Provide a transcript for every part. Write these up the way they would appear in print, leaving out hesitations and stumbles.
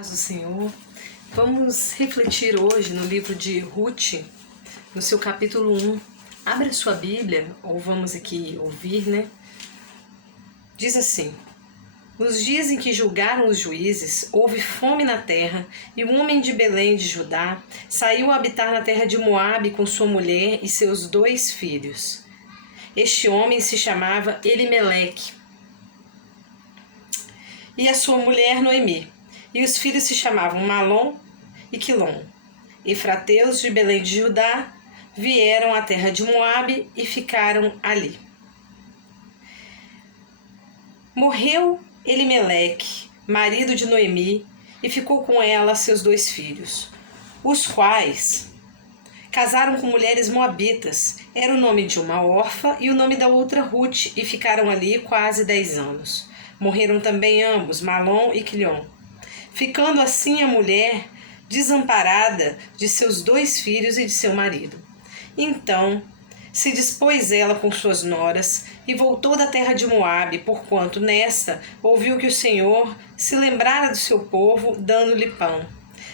Paz do Senhor. Vamos refletir hoje no livro de Ruth, no seu capítulo 1. Abre a sua Bíblia, ou vamos aqui ouvir, né? Diz assim: Nos dias em que julgaram os juízes, houve fome na terra, e um homem de Belém de Judá saiu a habitar na terra de Moabe com sua mulher e seus 2 filhos. Este homem se chamava Elimeleque, e a sua mulher Noemi. E os filhos se chamavam Malom e Quilom. Efrateus de Belém de Judá vieram à terra de Moabe e ficaram ali. Morreu Elimeleque, marido de Noemi, e ficou com ela seus 2 filhos, os quais casaram com mulheres moabitas. Era o nome de uma órfã e o nome da outra Ruth, e ficaram ali quase 10 anos. Morreram também ambos, Malom e Quilom. Ficando assim a mulher desamparada de seus 2 filhos e de seu marido. Então se dispôs ela com suas noras e voltou da terra de Moabe, porquanto nesta ouviu que o Senhor se lembrara do seu povo, dando-lhe pão.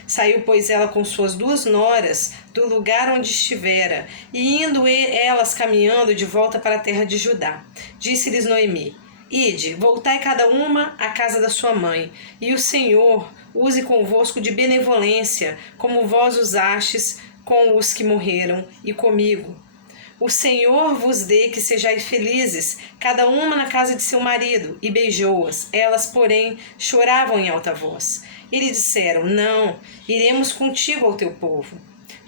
Saiu, pois, ela com suas 2 noras do lugar onde estivera, e indo elas caminhando de volta para a terra de Judá. Disse-lhes Noemi: Ide, voltai cada uma à casa da sua mãe, e o Senhor use convosco de benevolência, como vós usastes com os que morreram, e comigo. O Senhor vos dê que sejais felizes, cada uma na casa de seu marido. E beijou-as. Elas, porém, choravam em alta voz. E lhe disseram: Não, iremos contigo ao teu povo.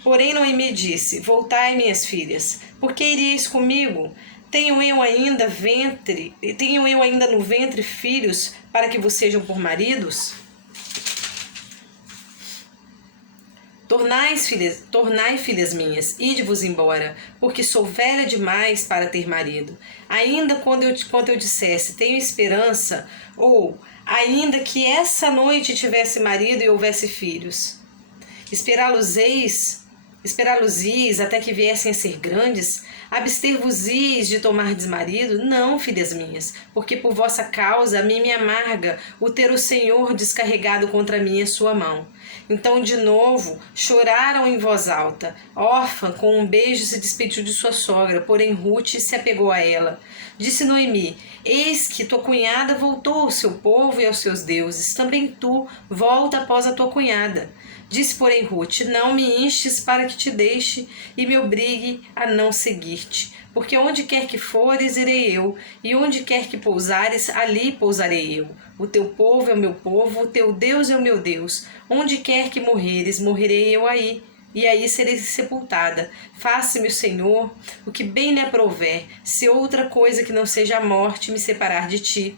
Porém Noemi disse: Voltai, minhas filhas, porque iríeis comigo? Tenho eu ainda no ventre filhos para que vos sejam por maridos? Tornai, filhas minhas, ide-vos embora, porque sou velha demais para ter marido. Ainda quando eu dissesse, tenho esperança, ou ainda que essa noite tivesse marido e houvesse filhos. Esperá-los-eis até que viessem a ser grandes? Abster-vos-eis de tomardes marido? Não, filhas minhas, porque por vossa causa a mim me amarga o ter o Senhor descarregado contra mim a sua mão. Então de novo choraram em voz alta. Órfã, com um beijo, se despediu de sua sogra, porém Ruth se apegou a ela. Disse Noemi: Eis que tua cunhada voltou ao seu povo e aos seus deuses. Também tu volta após a tua cunhada. Disse, porém, Ruth: Não me instes para que te deixe e me obrigue a não seguir-te. Porque onde quer que fores, irei eu, e onde quer que pousares, ali pousarei eu. O teu povo é o meu povo, o teu Deus é o meu Deus. Onde quer que morreres, morrerei eu aí, e aí serei sepultada. Faça-me o Senhor o que bem lhe aprouver, se outra coisa que não seja a morte me separar de ti.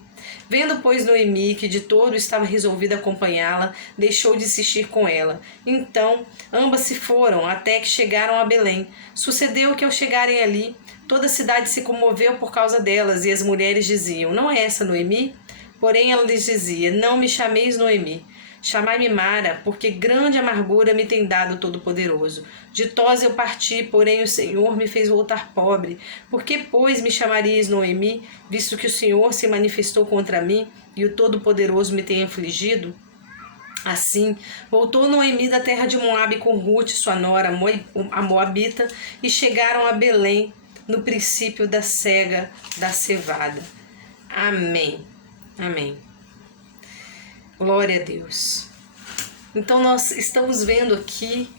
Vendo, pois, Noemi que de todo estava resolvida a acompanhá-la, deixou de insistir com ela. Então ambas se foram, até que chegaram a Belém. Sucedeu que, ao chegarem ali, toda a cidade se comoveu por causa delas, e as mulheres diziam: Não é essa Noemi? Porém ela lhes dizia: Não me chameis Noemi, chamai-me Mara, porque grande amargura me tem dado o Todo-Poderoso. Ditosa eu parti, porém o Senhor me fez voltar pobre. Por que, pois, me chamarias Noemi, visto que o Senhor se manifestou contra mim e o Todo-Poderoso me tem afligido? Assim, voltou Noemi da terra de Moabe com Ruth, sua nora, a Moabita, e chegaram a Belém no princípio da cega da cevada. Amém. Amém. Glória a Deus. Então nós estamos vendo aqui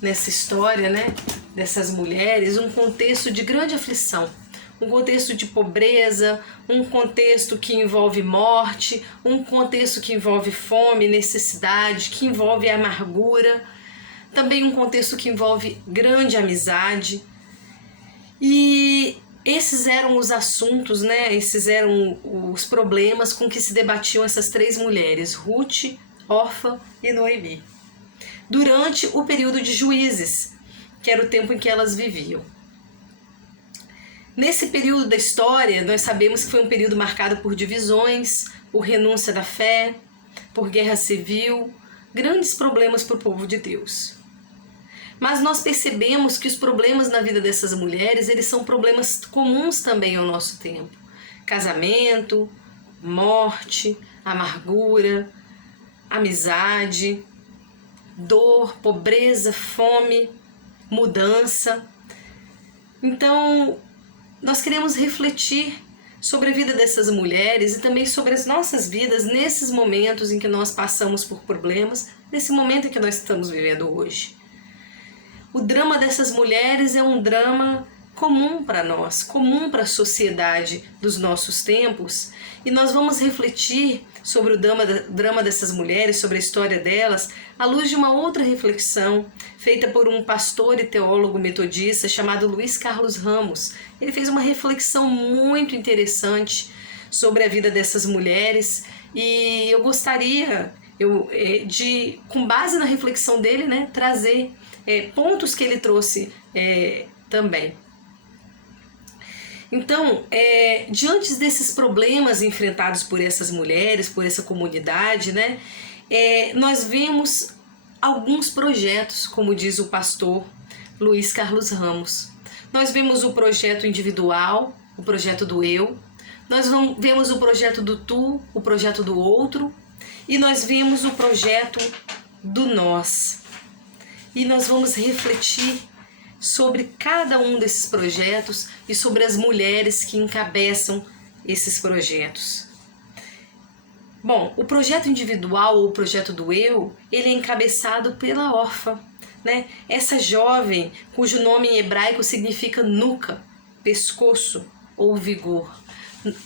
nessa história, né, dessas mulheres, um contexto de grande aflição, um contexto de pobreza, um contexto que envolve morte, um contexto que envolve fome, necessidade, que envolve amargura, também um contexto que envolve grande amizade. E esses eram os assuntos, né? Esses eram os problemas com que se debatiam essas 3 mulheres, Ruth, Orfa e Noemi, durante o período de Juízes, que era o tempo em que elas viviam. Nesse período da história, nós sabemos que foi um período marcado por divisões, por renúncia da fé, por guerra civil, grandes problemas para o povo de Deus. Mas nós percebemos que os problemas na vida dessas mulheres, eles são problemas comuns também ao nosso tempo. Casamento, morte, amargura, amizade, dor, pobreza, fome, mudança. Então, nós queremos refletir sobre a vida dessas mulheres e também sobre as nossas vidas nesses momentos em que nós passamos por problemas, nesse momento em que nós estamos vivendo hoje. O drama dessas mulheres é um drama comum para nós, comum para a sociedade dos nossos tempos, e nós vamos refletir sobre o drama dessas mulheres, sobre a história delas, à luz de uma outra reflexão feita por um pastor e teólogo metodista chamado Luiz Carlos Ramos. Ele fez uma reflexão muito interessante sobre a vida dessas mulheres, e eu gostaria de, com base na reflexão dele, né, trazer pontos que ele trouxe também. Então, diante desses problemas enfrentados por essas mulheres, por essa comunidade, né, nós vemos alguns projetos, como diz o pastor Luiz Carlos Ramos. Nós vemos o projeto individual, o projeto do eu, nós vemos o projeto do tu, o projeto do outro, e nós vemos o projeto do nós. E nós vamos refletir sobre cada um desses projetos e sobre as mulheres que encabeçam esses projetos. Bom, o projeto individual ou o projeto do eu, ele é encabeçado pela órfã, né? Essa jovem cujo nome em hebraico significa nuca, pescoço ou vigor.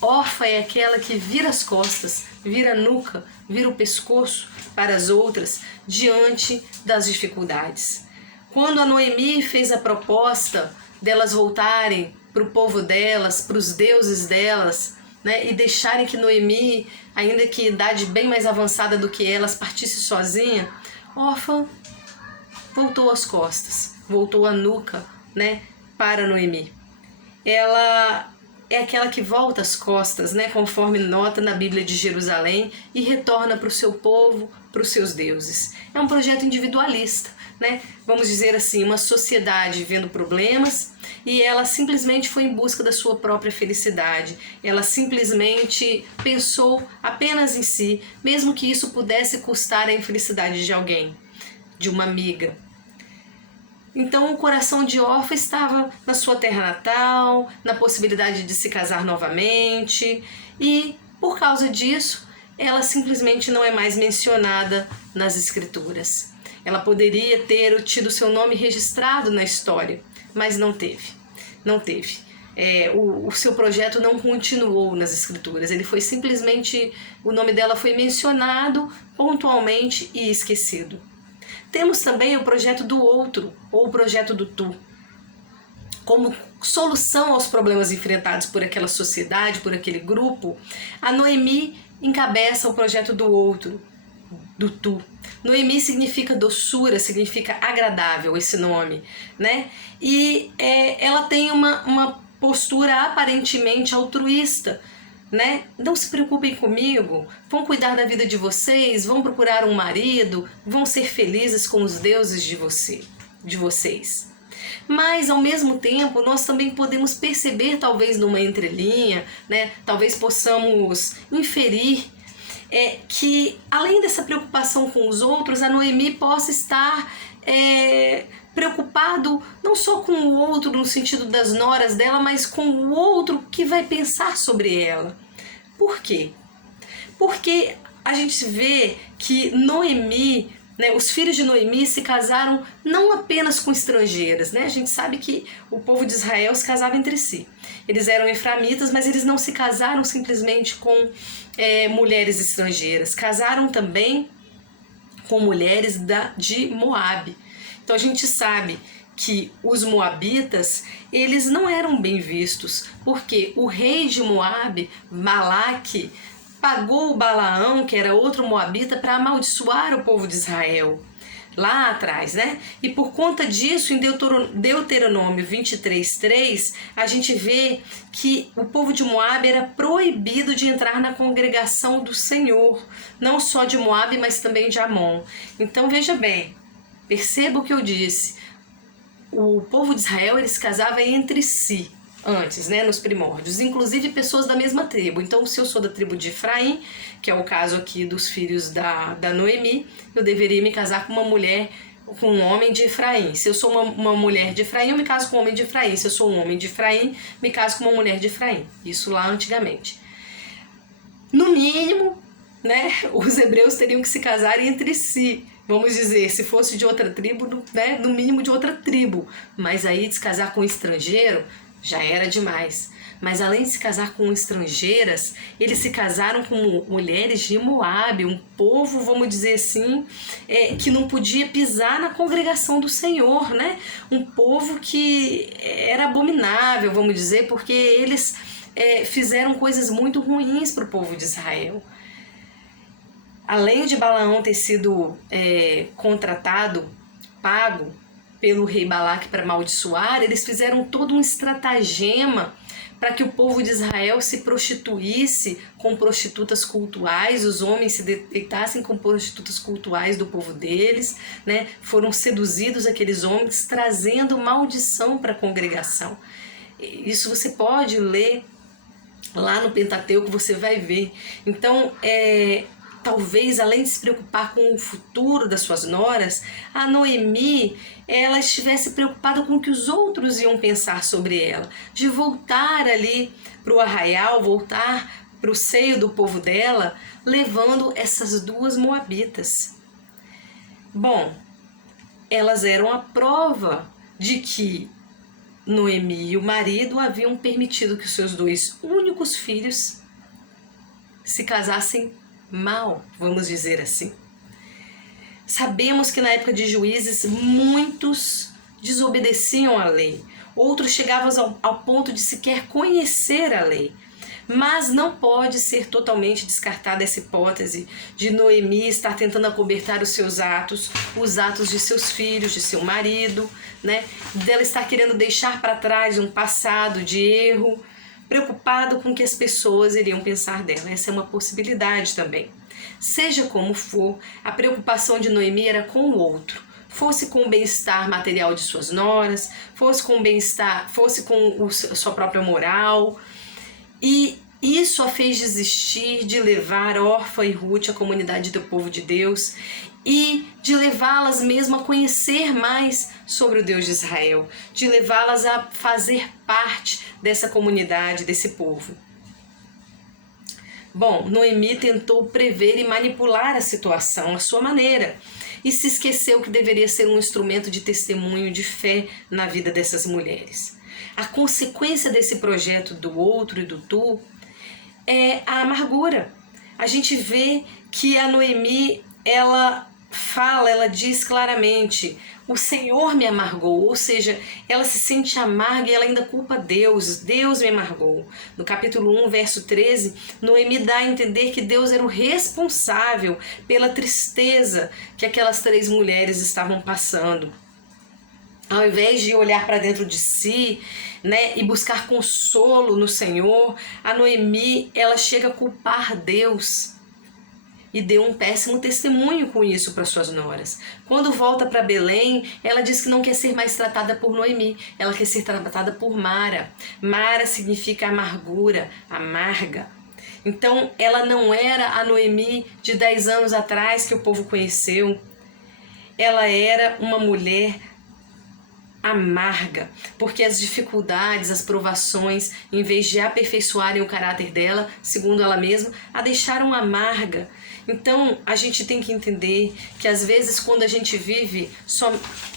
Órfã é aquela que vira as costas, vira a nuca, vira o pescoço para as outras diante das dificuldades. Quando a Noemi fez a proposta delas voltarem para o povo delas, para os deuses delas, né, e deixarem que Noemi, ainda que idade bem mais avançada do que elas, partisse sozinha, órfã voltou as costas, voltou a nuca, né, para Noemi. Ela é aquela que volta as costas, né, conforme nota na Bíblia de Jerusalém, e retorna para o seu povo, para os seus deuses. É um projeto individualista, né? Vamos dizer assim, uma sociedade vendo problemas e ela simplesmente foi em busca da sua própria felicidade. Ela simplesmente pensou apenas em si, mesmo que isso pudesse custar a infelicidade de alguém, de uma amiga. Então o coração de órfã estava na sua terra natal, na possibilidade de se casar novamente, e por causa disso ela simplesmente não é mais mencionada nas escrituras. Ela poderia ter tido seu nome registrado na história, mas não teve. Não teve. O seu projeto não continuou nas escrituras. Ele foi simplesmente, o nome dela foi mencionado pontualmente e esquecido. Temos também o projeto do outro, ou o projeto do tu. Como solução aos problemas enfrentados por aquela sociedade, por aquele grupo, a Noemi encabeça o projeto do outro, do tu. Noemi significa doçura, significa agradável, esse nome, né? E ela tem uma postura aparentemente altruísta, né? Não se preocupem comigo, vão cuidar da vida de vocês, vão procurar um marido, vão ser felizes com os deuses de vocês. Mas, ao mesmo tempo, nós também podemos perceber, talvez numa entrelinha, né? Talvez possamos inferir que, além dessa preocupação com os outros, a Noemi possa estar preocupado não só com o outro no sentido das noras dela, mas com o outro que vai pensar sobre ela. Por quê? Porque a gente vê que Noemi, né, os filhos de Noemi se casaram não apenas com estrangeiras, né? A gente sabe que o povo de Israel se casava entre si. Eles eram eframitas, mas eles não se casaram simplesmente com mulheres estrangeiras. Casaram também com mulheres de Moabe. Então a gente sabe que os moabitas, eles não eram bem vistos, porque o rei de Moabe, Balaque, pagou o Balaão, que era outro moabita, para amaldiçoar o povo de Israel, lá atrás, né? E por conta disso, em Deuteronômio 23:3, a gente vê que o povo de Moabe era proibido de entrar na congregação do Senhor, não só de Moabe, mas também de Amon. Então veja bem, perceba o que eu disse, o povo de Israel, eles casavam entre si, antes, né, nos primórdios, inclusive pessoas da mesma tribo. Então, se eu sou da tribo de Efraim, que é o caso aqui dos filhos da Noemi, eu deveria me casar com uma mulher, com um homem de Efraim. Se eu sou uma mulher de Efraim, eu me caso com um homem de Efraim. Se eu sou um homem de Efraim, me caso com uma mulher de Efraim. Isso lá antigamente. No mínimo, né, os hebreus teriam que se casar entre si. Vamos dizer, se fosse de outra tribo, né, no mínimo de outra tribo. Mas aí se casar com um estrangeiro já era demais. Mas além de se casar com estrangeiras, eles se casaram com mulheres de Moabe, um povo, vamos dizer assim, que não podia pisar na congregação do Senhor, né? Um povo que era abominável, vamos dizer, porque eles fizeram coisas muito ruins para o povo de Israel. Além de Balaão ter sido contratado, pago pelo rei Balaque para amaldiçoar, eles fizeram todo um estratagema para que o povo de Israel se prostituísse com prostitutas cultuais, os homens se deitassem com prostitutas cultuais do povo deles, né? Foram seduzidos aqueles homens, trazendo maldição para a congregação. Isso você pode ler lá no Pentateuco, você vai ver. Então, talvez, além de se preocupar com o futuro das suas noras, a Noemi, ela estivesse preocupada com o que os outros iam pensar sobre ela, de voltar ali para o arraial, voltar para o seio do povo dela, levando essas duas moabitas. Bom, elas eram a prova de que Noemi e o marido haviam permitido que seus dois únicos filhos se casassem mal, vamos dizer assim. Sabemos que na época de Juízes muitos desobedeciam à lei, outros chegavam ao ponto de sequer conhecer a lei. Mas não pode ser totalmente descartada essa hipótese de Noemi estar tentando acobertar os seus atos, os atos de seus filhos, de seu marido, né? Dela estar querendo deixar para trás um passado de erro, preocupado com o que as pessoas iriam pensar dela. Essa é uma possibilidade também. Seja como for, a preocupação de Noemi era com o outro. Fosse com o bem-estar material de suas noras, fosse com o bem-estar, fosse com sua própria moral. E isso a fez desistir de levar Orfa e Ruth à comunidade do povo de Deus e de levá-las mesmo a conhecer mais sobre o Deus de Israel, de levá-las a fazer parte dessa comunidade, desse povo. Bom, Noemi tentou prever e manipular a situação à sua maneira e se esqueceu que deveria ser um instrumento de testemunho de fé na vida dessas mulheres. A consequência desse projeto do outro e do tu é a amargura. A gente vê que a Noemi, ela diz claramente: o Senhor me amargou, ou seja, ela se sente amarga e ela ainda culpa Deus, Deus me amargou. No capítulo 1, verso 13, Noemi dá a entender que Deus era o responsável pela tristeza que aquelas 3 mulheres estavam passando. Ao invés de olhar para dentro de si, né, e buscar consolo no Senhor, a Noemi, ela chega a culpar Deus e deu um péssimo testemunho com isso para suas noras. Quando volta para Belém, ela diz que não quer ser mais tratada por Noemi, ela quer ser tratada por Mara. Mara significa amargura, amarga. Então, ela não era a Noemi de 10 anos atrás que o povo conheceu. Ela era uma mulher amarga, porque as dificuldades, as provações, em vez de aperfeiçoarem o caráter dela, segundo ela mesma, a deixaram amarga. Então, a gente tem que entender que às vezes quando a gente vive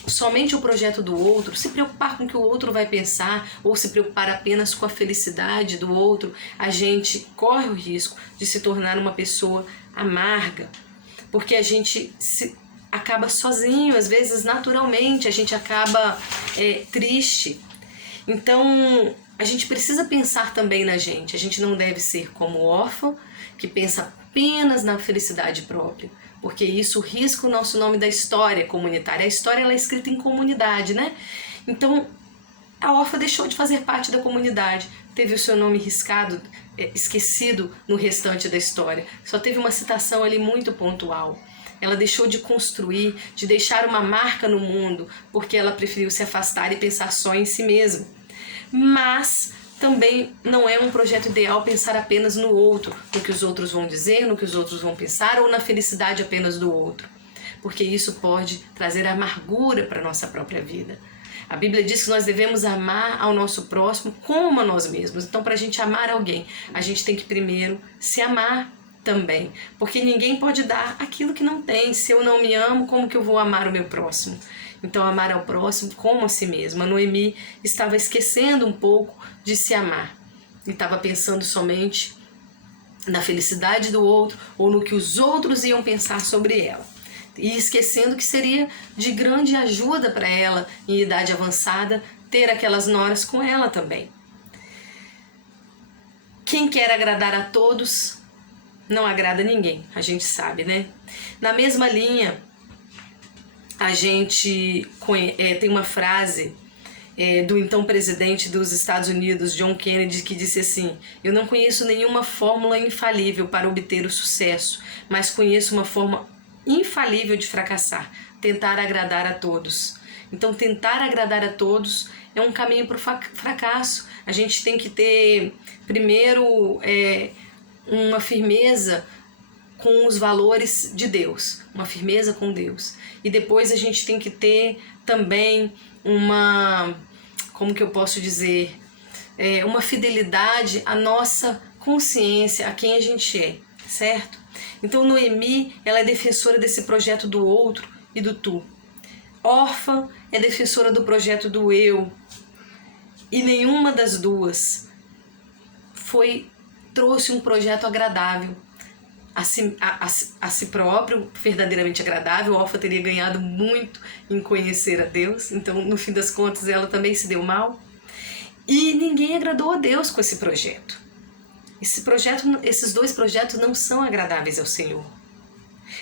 somente o projeto do outro, se preocupar com o que o outro vai pensar ou se preocupar apenas com a felicidade do outro, a gente corre o risco de se tornar uma pessoa amarga, porque a gente acaba sozinho, às vezes naturalmente a gente acaba triste. Então a gente precisa pensar também na gente. A gente não deve ser como órfão, que pensa apenas na felicidade própria, porque isso risca o nosso nome da história comunitária. A história ela é escrita em comunidade, né? Então a órfã deixou de fazer parte da comunidade, teve o seu nome riscado, esquecido no restante da história. Só teve uma citação ali muito pontual. Ela deixou de construir, de deixar uma marca no mundo, porque ela preferiu se afastar e pensar só em si mesma. Mas também não é um projeto ideal pensar apenas no outro, no que os outros vão dizer, no que os outros vão pensar ou na felicidade apenas do outro, porque isso pode trazer amargura para a nossa própria vida. A Bíblia diz que nós devemos amar ao nosso próximo como a nós mesmos. Então, para a gente amar alguém, a gente tem que primeiro se amar também, porque ninguém pode dar aquilo que não tem. Se eu não me amo, como que eu vou amar o meu próximo? Então, amar ao próximo como a si mesmo. A Noemi estava esquecendo um pouco de se amar e estava pensando somente na felicidade do outro ou no que os outros iam pensar sobre ela. E esquecendo que seria de grande ajuda para ela, em idade avançada, ter aquelas noras com ela também. Quem quer agradar a todos, não agrada ninguém, a gente sabe, né? Na mesma linha, a gente tem uma frase do então presidente dos Estados Unidos, John Kennedy, que disse assim: eu não conheço nenhuma fórmula infalível para obter o sucesso, mas conheço uma forma infalível de fracassar: tentar agradar a todos. Então, tentar agradar a todos é um caminho para o fracasso. A gente tem que ter, primeiro, uma firmeza com os valores de Deus, uma firmeza com Deus. E depois a gente tem que ter também como que eu posso dizer, uma fidelidade à nossa consciência, a quem a gente é, certo? Então Noemi, ela é defensora desse projeto do outro e do tu. Orfa é defensora do projeto do eu. E nenhuma das duas trouxe um projeto agradável a si próprio, verdadeiramente agradável. Orfa teria ganhado muito em conhecer a Deus, então no fim das contas ela também se deu mal. E ninguém agradou a Deus com esse projeto. Esses dois projetos não são agradáveis ao Senhor.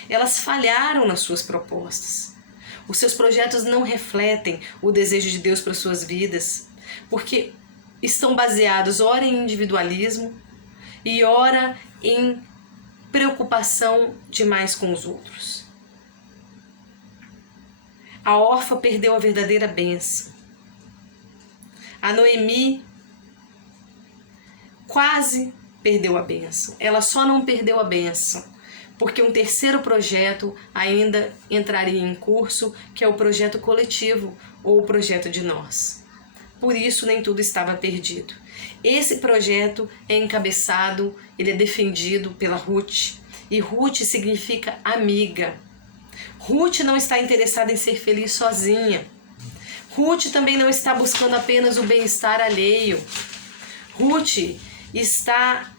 Elas falharam nas suas propostas. Os seus projetos não refletem o desejo de Deus para suas vidas, porque estão baseados ora em individualismo e ora em preocupação demais com os outros. A órfã perdeu a verdadeira bênção. A Noemi quase perdeu a bênção. Ela só não perdeu a bênção porque um terceiro projeto ainda entraria em curso, que é o projeto coletivo ou o projeto de nós. Por isso, nem tudo estava perdido. Esse projeto é encabeçado, ele é defendido pela Ruth. E Ruth significa amiga. Ruth não está interessada em ser feliz sozinha. Ruth também não está buscando apenas o bem-estar alheio. Ruth está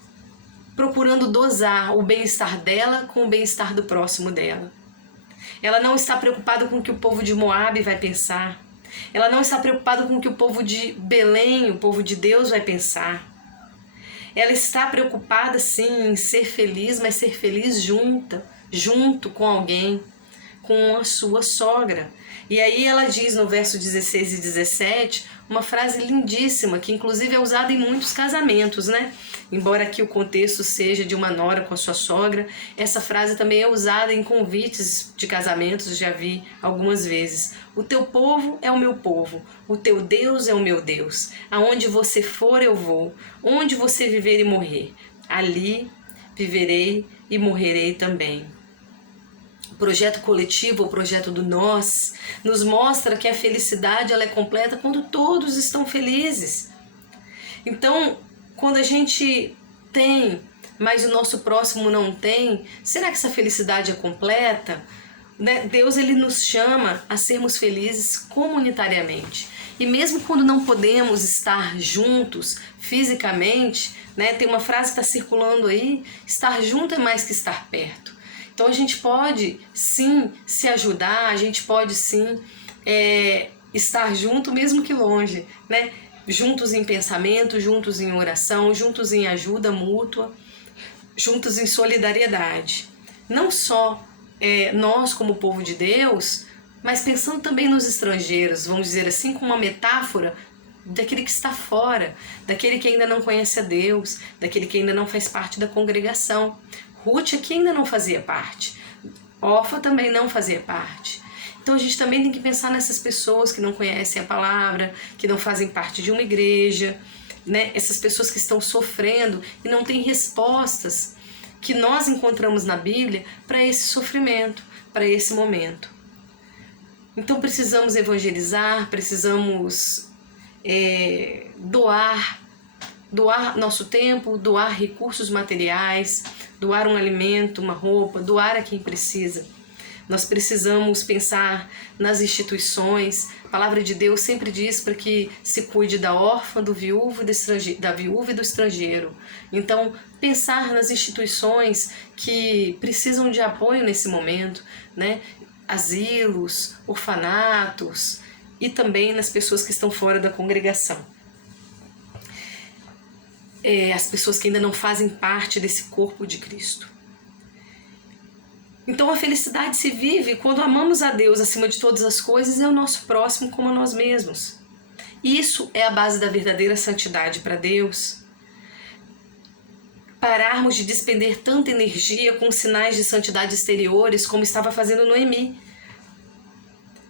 procurando dosar o bem-estar dela com o bem-estar do próximo dela. Ela não está preocupada com o que o povo de Moabe vai pensar. Ela não está preocupada com o que o povo de Belém, o povo de Deus, vai pensar. Ela está preocupada, sim, em ser feliz, mas ser feliz junto com alguém, com a sua sogra. E aí ela diz no verso 16 e 17 uma frase lindíssima, que inclusive é usada em muitos casamentos, né? Embora aqui o contexto seja de uma nora com a sua sogra, essa frase também é usada em convites de casamentos, já vi algumas vezes. O teu povo é o meu povo, o teu Deus é o meu Deus. Aonde você for eu vou, onde você viver e morrer, ali viverei e morrerei também. O projeto coletivo, o projeto do nós, nos mostra que a felicidade ela é completa quando todos estão felizes. Então, quando a gente tem, mas o nosso próximo não tem, será que essa felicidade é completa? Deus ele nos chama a sermos felizes comunitariamente. E mesmo quando não podemos estar juntos fisicamente, tem uma frase que está circulando aí, estar junto é mais que estar perto. Então a gente pode sim se ajudar, a gente pode sim estar junto mesmo que longe, né? Juntos em pensamento, juntos em oração, juntos em ajuda mútua, juntos em solidariedade. Não só nós como povo de Deus, mas pensando também nos estrangeiros, vamos dizer assim, como uma metáfora daquele que está fora, daquele que ainda não conhece a Deus, daquele que ainda não faz parte da congregação. Ruth aqui ainda não fazia parte, Orfa também não fazia parte. Então a gente também tem que pensar nessas pessoas que não conhecem a palavra, que não fazem parte de uma igreja, né, essas pessoas que estão sofrendo e não têm respostas que nós encontramos na Bíblia para esse sofrimento, para esse momento. Então precisamos evangelizar, precisamos doar nosso tempo, doar recursos materiais, doar um alimento, uma roupa, doar a quem precisa. Nós precisamos pensar nas instituições. A palavra de Deus sempre diz para que se cuide da órfã, da viúva e do estrangeiro. Então, pensar nas instituições que precisam de apoio nesse momento, né? Asilos, orfanatos e também nas pessoas que estão fora da congregação. As pessoas que ainda não fazem parte desse corpo de Cristo. Então a felicidade se vive quando amamos a Deus acima de todas as coisas e ao nosso próximo como a nós mesmos. Isso é a base da verdadeira santidade para Deus. Pararmos de despender tanta energia com sinais de santidade exteriores como estava fazendo Noemi.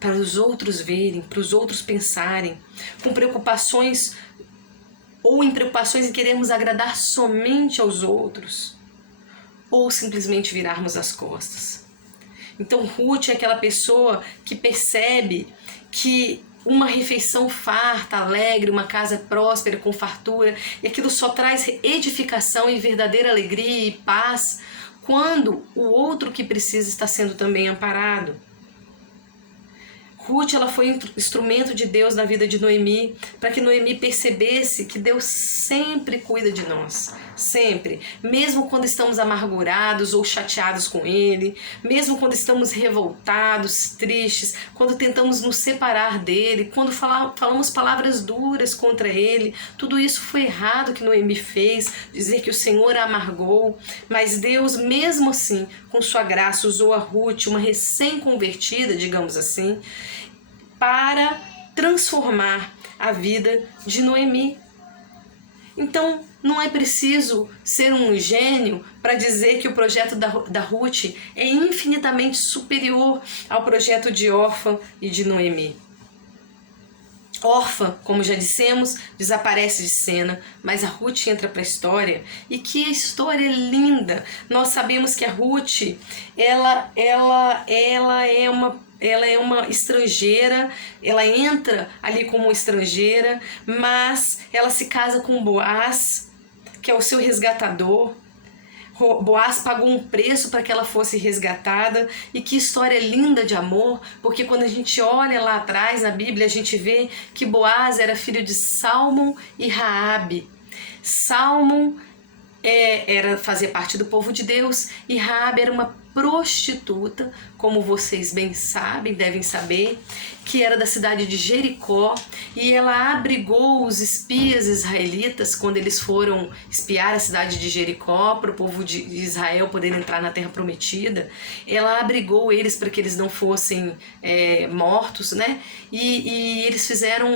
Para os outros verem, para os outros pensarem, com preocupações ou em preocupações em querermos agradar somente aos outros, ou simplesmente virarmos as costas. Então Ruth é aquela pessoa que percebe que uma refeição farta, alegre, uma casa próspera, com fartura, e aquilo só traz edificação e verdadeira alegria e paz quando o outro que precisa está sendo também amparado. Ruth, ela foi instrumento de Deus na vida de Noemi, para que Noemi percebesse que Deus sempre cuida de nós, sempre, mesmo quando estamos amargurados ou chateados com Ele, mesmo quando estamos revoltados, tristes, quando tentamos nos separar dEle, quando falamos palavras duras contra Ele, tudo isso foi errado que Noemi fez, dizer que o Senhor a amargou, mas Deus, mesmo assim, com sua graça, usou a Ruth, uma recém-convertida, digamos assim, para transformar a vida de Noemi. Então, não é preciso ser um gênio para dizer que o projeto da Ruth é infinitamente superior ao projeto de Orfa e de Noemi. Orfa, como já dissemos, desaparece de cena, mas a Ruth entra para a história. E que história linda! Nós sabemos que a Ruth, ela é uma estrangeira, ela entra ali como estrangeira, mas ela se casa com Boaz, que é o seu resgatador. Boaz pagou um preço para que ela fosse resgatada. E que história linda de amor, porque quando a gente olha lá atrás na Bíblia, a gente vê que Boaz era filho de Salmão e Raabe. Salmão fazia parte do povo de Deus e Raabe era uma prostituta, como vocês bem sabem, devem saber, que era da cidade de Jericó, e ela abrigou os espias israelitas quando eles foram espiar a cidade de Jericó para o povo de Israel poder entrar na terra prometida. Ela abrigou eles para que eles não fossem mortos, né? E eles fizeram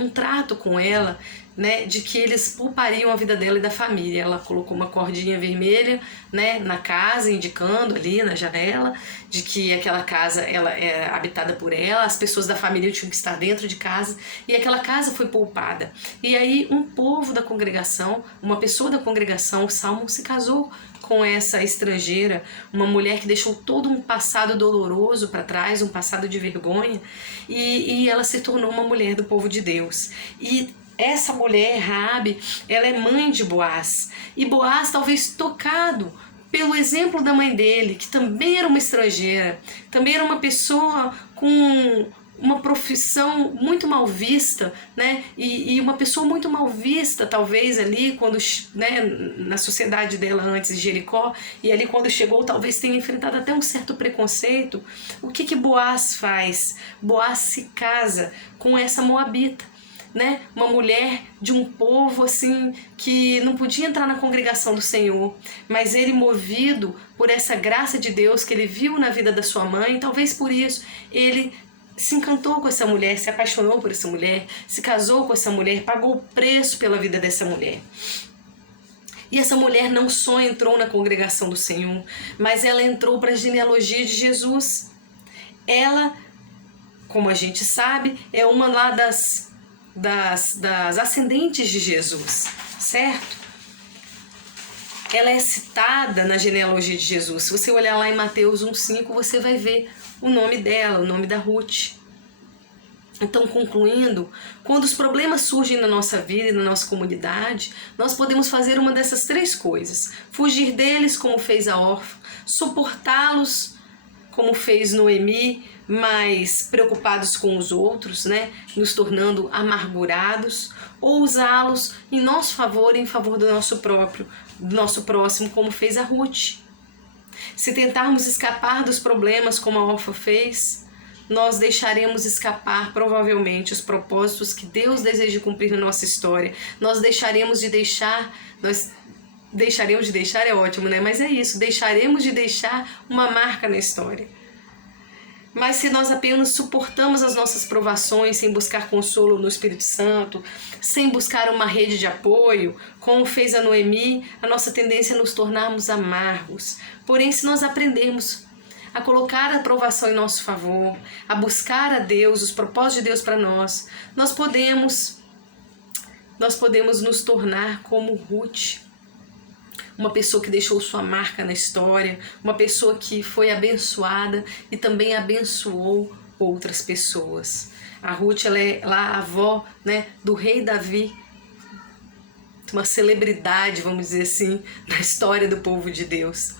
um trato com ela, né, de que eles poupariam a vida dela e da família. Ela colocou uma cordinha vermelha, né, na casa, indicando ali na janela de que aquela casa ela é habitada por ela, as pessoas da família tinham que estar dentro de casa, e aquela casa foi poupada. E aí um povo da congregação, uma pessoa da congregação, Salmão, se casou com essa estrangeira, uma mulher que deixou todo um passado doloroso para trás, um passado de vergonha, e ela se tornou uma mulher do povo de Deus. E essa mulher, Raabe, ela é mãe de Boaz. E Boaz, talvez tocado pelo exemplo da mãe dele, que também era uma estrangeira, também era uma pessoa com uma profissão muito mal vista, né? E uma pessoa muito mal vista, talvez, ali, quando, né, na sociedade dela antes de Jericó, e ali quando chegou, talvez tenha enfrentado até um certo preconceito. O que Boaz faz? Boaz se casa com essa moabita, né? Uma mulher de um povo assim que não podia entrar na congregação do Senhor, mas ele, movido por essa graça de Deus que ele viu na vida da sua mãe, talvez por isso ele se encantou com essa mulher, se apaixonou por essa mulher, se casou com essa mulher, pagou o preço pela vida dessa mulher. E essa mulher não só entrou na congregação do Senhor, mas ela entrou para a genealogia de Jesus. Ela, como a gente sabe, é uma lá das das ascendentes de Jesus, certo? Ela é citada na genealogia de Jesus. Se você olhar lá em Mateus 1,5, você vai ver o nome dela, o nome da Ruth. Então, concluindo, quando os problemas surgem na nossa vida e na nossa comunidade, nós podemos fazer uma dessas três coisas: fugir deles, como fez a órfã, suportá-los, como fez Noemi, mas preocupados com os outros, né, nos tornando amargurados, ou usá-los em nosso favor, em favor do nosso próximo, como fez a Ruth. Se tentarmos escapar dos problemas como a órfã fez, nós deixaremos escapar provavelmente os propósitos que Deus deseja cumprir na nossa história. Nós deixaremos de deixar é ótimo, né? Mas é isso, deixaremos de deixar uma marca na história. Mas se nós apenas suportamos as nossas provações sem buscar consolo no Espírito Santo, sem buscar uma rede de apoio, como fez a Noemi, a nossa tendência é nos tornarmos amargos. Porém, se nós aprendermos a colocar a provação em nosso favor, a buscar a Deus, os propósitos de Deus para nós, nós podemos nos tornar como Ruth, uma pessoa que deixou sua marca na história, uma pessoa que foi abençoada e também abençoou outras pessoas. A Ruth, ela é lá a avó, né, do rei Davi, uma celebridade, vamos dizer assim, na história do povo de Deus.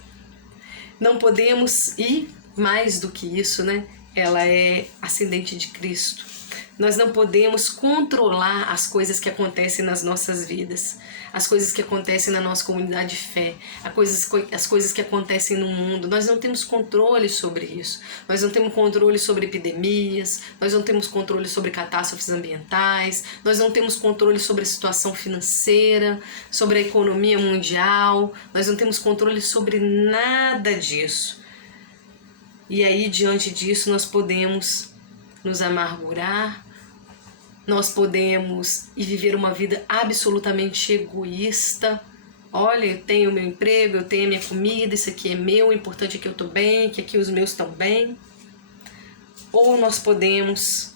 Não podemos ir mais do que isso, né? Ela é ascendente de Cristo. Nós não podemos controlar as coisas que acontecem nas nossas vidas, as coisas que acontecem na nossa comunidade de fé, as coisas que acontecem no mundo. Nós não temos controle sobre isso. Nós não temos controle sobre epidemias, nós não temos controle sobre catástrofes ambientais, nós não temos controle sobre a situação financeira, sobre a economia mundial, nós não temos controle sobre nada disso. E aí, diante disso, nós podemos nos amargurar, nós podemos ir viver uma vida absolutamente egoísta. Olha, eu tenho o meu emprego, eu tenho a minha comida, isso aqui é meu, o importante é que eu estou bem, que aqui os meus estão bem. Ou nós podemos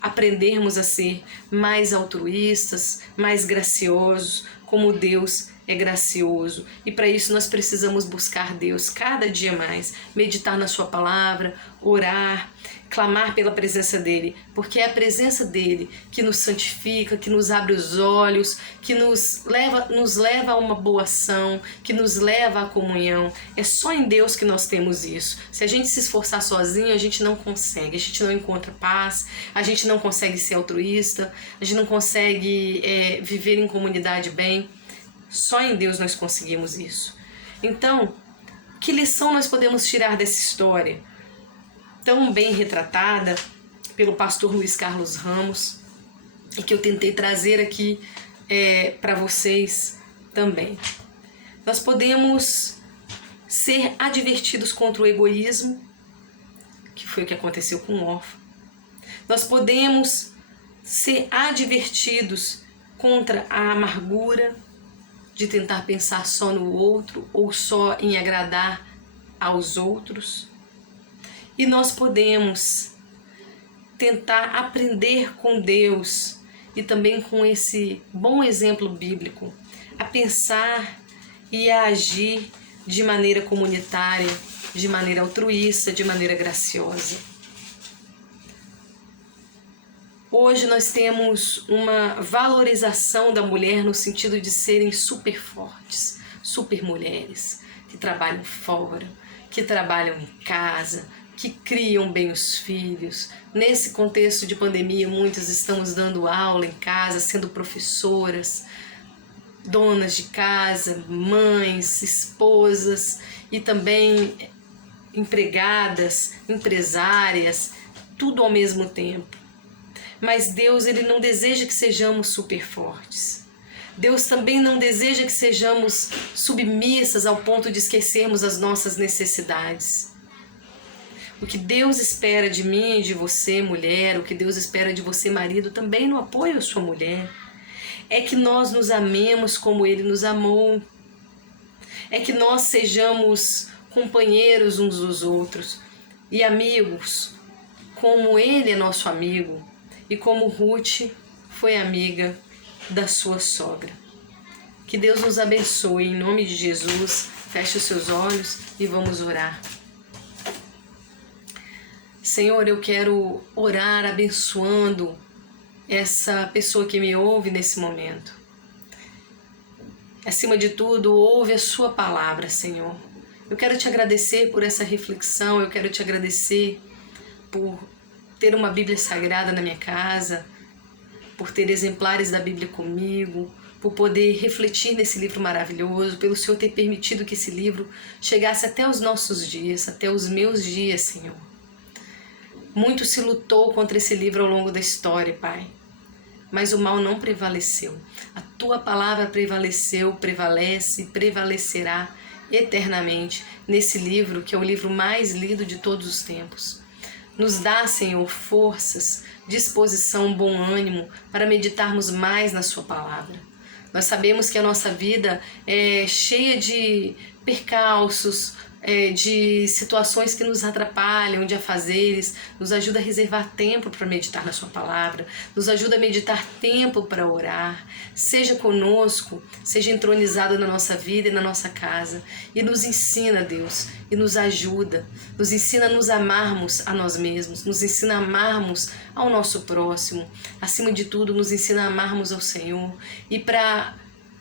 aprendermos a ser mais altruístas, mais graciosos, como Deus é gracioso. E para isso nós precisamos buscar Deus cada dia mais, meditar na sua palavra, orar, clamar pela presença dele, porque é a presença dele que nos santifica, que nos abre os olhos, que nos leva a uma boa ação, que nos leva à comunhão. É só em Deus que nós temos isso. Se a gente se esforçar sozinho, a gente não consegue, a gente não encontra paz, a gente não consegue ser altruísta, a gente não consegue viver em comunidade bem. Só em Deus nós conseguimos isso. Então, que lição nós podemos tirar dessa história tão bem retratada pelo pastor Luiz Carlos Ramos e que eu tentei trazer aqui para vocês também? Nós podemos ser advertidos contra o egoísmo, que foi o que aconteceu com o órfão. Nós podemos ser advertidos contra a amargura, de tentar pensar só no outro ou só em agradar aos outros. E nós podemos tentar aprender com Deus e também com esse bom exemplo bíblico a pensar e a agir de maneira comunitária, de maneira altruísta, de maneira graciosa. Hoje nós temos uma valorização da mulher no sentido de serem super fortes, super mulheres, que trabalham fora, que trabalham em casa, que criam bem os filhos. Nesse contexto de pandemia, muitas estamos dando aula em casa, sendo professoras, donas de casa, mães, esposas e também empregadas, empresárias, tudo ao mesmo tempo. Mas Deus, ele não deseja que sejamos super fortes. Deus também não deseja que sejamos submissas ao ponto de esquecermos as nossas necessidades. O que Deus espera de mim e de você, mulher, o que Deus espera de você, marido, também no apoio à sua mulher, é que nós nos amemos como Ele nos amou. É que nós sejamos companheiros uns dos outros e amigos como Ele é nosso amigo. e como Ruth foi amiga da sua sogra. Que Deus nos abençoe, em nome de Jesus. Feche os seus olhos e vamos orar. Senhor, eu quero orar abençoando essa pessoa que me ouve nesse momento. Acima de tudo, ouve a sua palavra, Senhor. Eu quero te agradecer por essa reflexão, eu quero te agradecer por ter uma Bíblia Sagrada na minha casa, por ter exemplares da Bíblia comigo, por poder refletir nesse livro maravilhoso, pelo Senhor ter permitido que esse livro chegasse até os nossos dias, até os meus dias, Senhor. Muito se lutou contra esse livro ao longo da história, Pai, mas o mal não prevaleceu. A Tua palavra prevaleceu, prevalece e prevalecerá eternamente nesse livro, que é o livro mais lido de todos os tempos. Nos dá, Senhor, forças, disposição, bom ânimo para meditarmos mais na Sua palavra. Nós sabemos que a nossa vida é cheia de percalços, de situações que nos atrapalham, de afazeres. Nos ajuda a reservar tempo para meditar na Sua palavra, nos ajuda a meditar tempo para orar. Seja conosco, seja entronizado na nossa vida e na nossa casa, e nos ensina, Deus, e nos ajuda, nos ensina a nos amarmos a nós mesmos, nos ensina a amarmos ao nosso próximo, acima de tudo nos ensina a amarmos ao Senhor, e para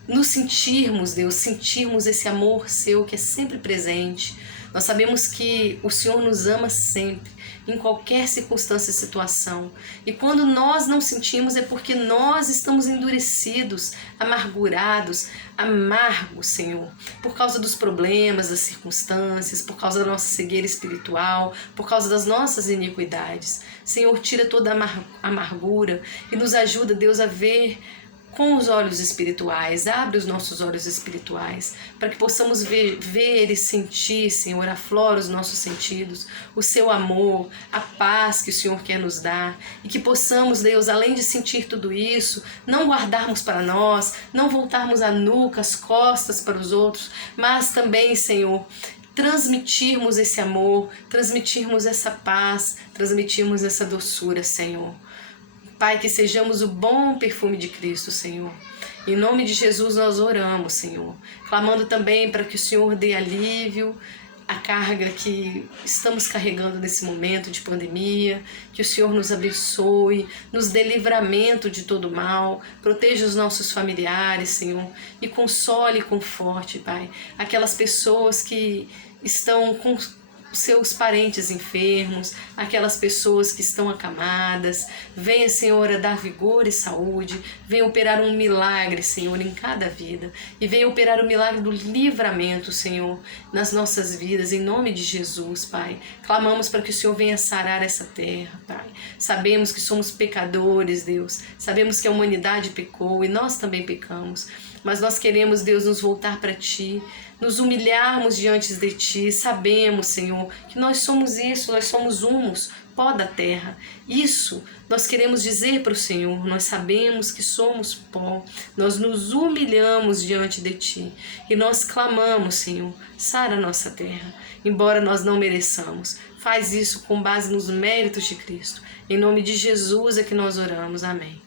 nos sentirmos, Deus, sentirmos esse amor Seu que é sempre presente. Nós sabemos que o Senhor nos ama sempre, em qualquer circunstância e situação. E quando nós não sentimos é porque nós estamos endurecidos, amargurados, amargos, Senhor, por causa dos problemas, das circunstâncias, por causa da nossa cegueira espiritual, por causa das nossas iniquidades. Senhor, tira toda a amargura e nos ajuda, Deus, a ver com os olhos espirituais. Abre os nossos olhos espirituais para que possamos ver e sentir, Senhor, aflora os nossos sentidos, o Seu amor, a paz que o Senhor quer nos dar, e que possamos, Deus, além de sentir tudo isso, não guardarmos para nós, não voltarmos a nuca, as costas para os outros, mas também, Senhor, transmitirmos esse amor, transmitirmos essa paz, transmitirmos essa doçura, Senhor. Pai, que sejamos o bom perfume de Cristo, Senhor. Em nome de Jesus nós oramos, Senhor, clamando também para que o Senhor dê alívio à carga que estamos carregando nesse momento de pandemia, que o Senhor nos abençoe, nos dê livramento de todo mal, proteja os nossos familiares, Senhor, e console e conforte, Pai, aquelas pessoas que estão com seus parentes enfermos, aquelas pessoas que estão acamadas. Venha, Senhor, a dar vigor e saúde, venha operar um milagre, Senhor, em cada vida, e venha operar o milagre do livramento, Senhor, nas nossas vidas, em nome de Jesus, Pai. Clamamos para que o Senhor venha sarar essa terra, Pai. Sabemos que somos pecadores, Deus, sabemos que a humanidade pecou e nós também pecamos, mas nós queremos, Deus, nos voltar para Ti, nos humilharmos diante de Ti. Sabemos, Senhor, que nós somos isso, nós somos humus, pó da terra. Isso nós queremos dizer para o Senhor, nós sabemos que somos pó, nós nos humilhamos diante de Ti e nós clamamos, Senhor, sara a nossa terra, embora nós não mereçamos. Faz isso com base nos méritos de Cristo. Em nome de Jesus é que nós oramos. Amém.